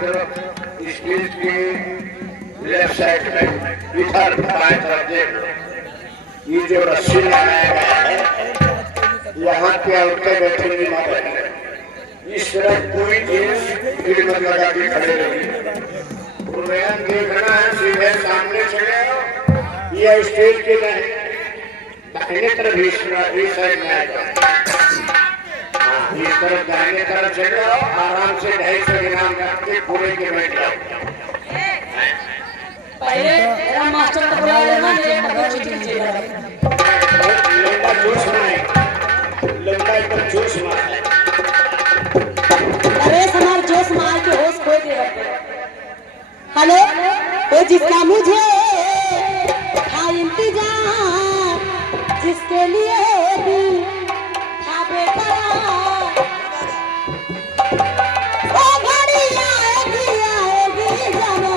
तरफ स्टेज के left side में इधर बाएं तरफ देख, ये जो रस्सी लगाया गया है यहाँ पे औरतें बैठेंगी माता जी। इस तरह कोई जेंट्स भीड़ मत लगा के खड़े रहिए। उन्हें देखना है सीधे सामने चले आओ या स्टेज के दाहिने तरफ इस साइड में आ जाओ। इस तरफ दाहिने तरफ चले आओ, आराम से 250 ग्राम करके पूरे के बैठ जाओ। पहले मास्टर को बुला लेना, लंबा जोश में है, लंबा एकदम जोश में है। अरे हमारे जोश मार के होश खो दे। हेलो, वो जिसका मुझे था इंतजार, जिसके लिए भी था बेकरार, वो घड़ी आएगी आएगी जानो,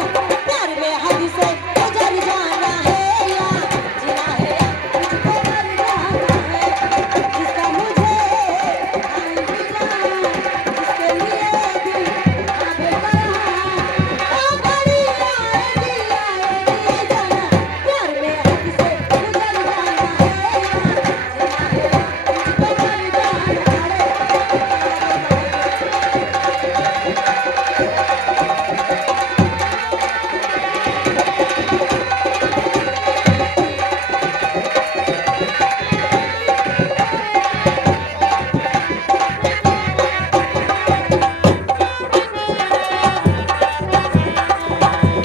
प्यार में हद से गुजर जाना है या जीना है या मुझको मर जाना है। जिसका मुझे था इंतजार, जिसके लिए भी था बेकरार, वो घड़ी आएगी आएगी जानो, प्यार में हद से गुजर जाना है या जीना है या मुझको मर जाना है।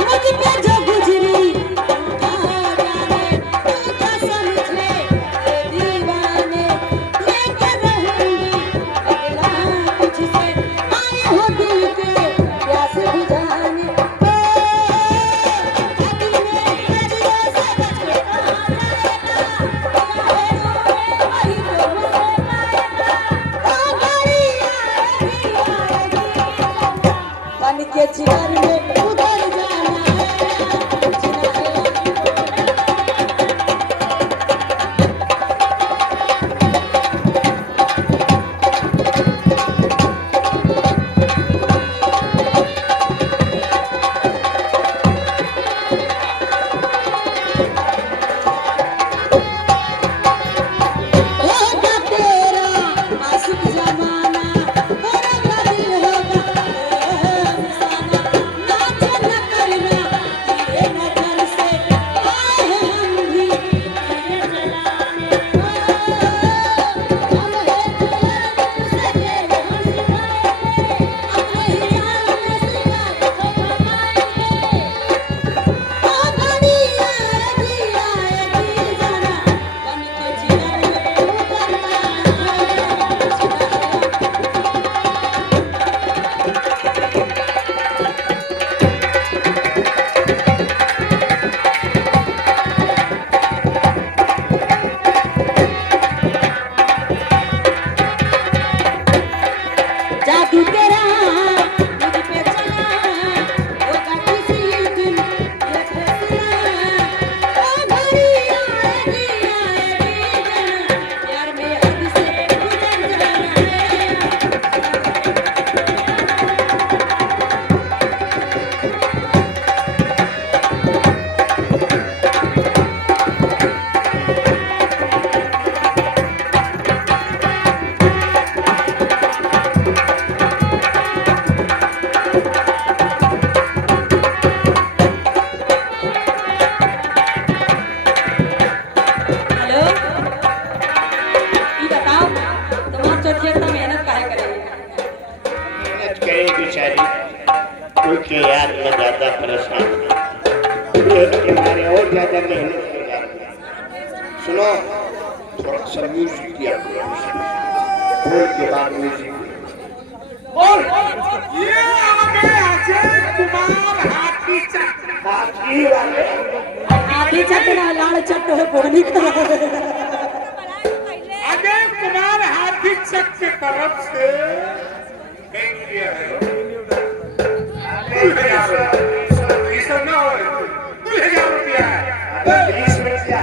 मुझ पे जो गुजरी क्या जाने, तू क्या समझे ये दीवाने, लेके रहूंगी अगला तुझसे, आए हो दिल के प्यास बुझाने। दिल में नजरों से बच के कहाँ जाएगा, चाहे रोए वही तो मुझसे पाएगा। ओ घड़ी आएगी आएगी बन के जिगर में उतर जाना है, जीना है। होगा तेरा आशिक जमाना, होगा दिल होगा निशाना, नाचे न करना तेरे नजर से, आए हैं हम भी तेरे जलाने। हम है तुझे सजे हम सिखाएंगे, अपने ही जान में सिंगार को बनाएंगे। ओ घड़ी आएगी आएगी जाना, बन के जिगर में उतर जाना है, जीना है। जादू तेरा मुझ पे चला, होगा किसी दिन ये फैसला। ओ घड़ी आएगी आएगी जाना, प्यार में हद से गुजर जाना है। हेलो, ये बताओ तुम्हार चोटिया इतना मेहनत काहे करेगी? मेहनत करे बेचारी, कोई के याद में ज्यादा परेशान है, के मारे और ज्यादा मेहनत कर जाती है। सुनो, थोड़ा सा म्यूजिक किया बोल के बाद म्यूजिक बोल। ये आगे अजय कुमार हाथी चक, हाथी वाले आधी चटना लाड़ चट है बोनी का। अजय कुमार हाथी चक की तरफ से thank you है। 2000 रुपया है। 20 रुपया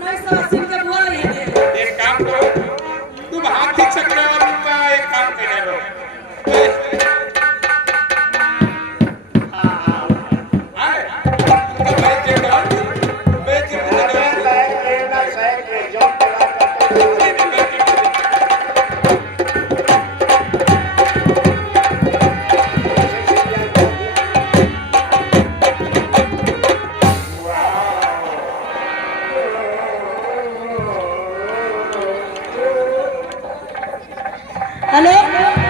नहीं सब सिंह के बोल रही है। एक काम करो, हेलो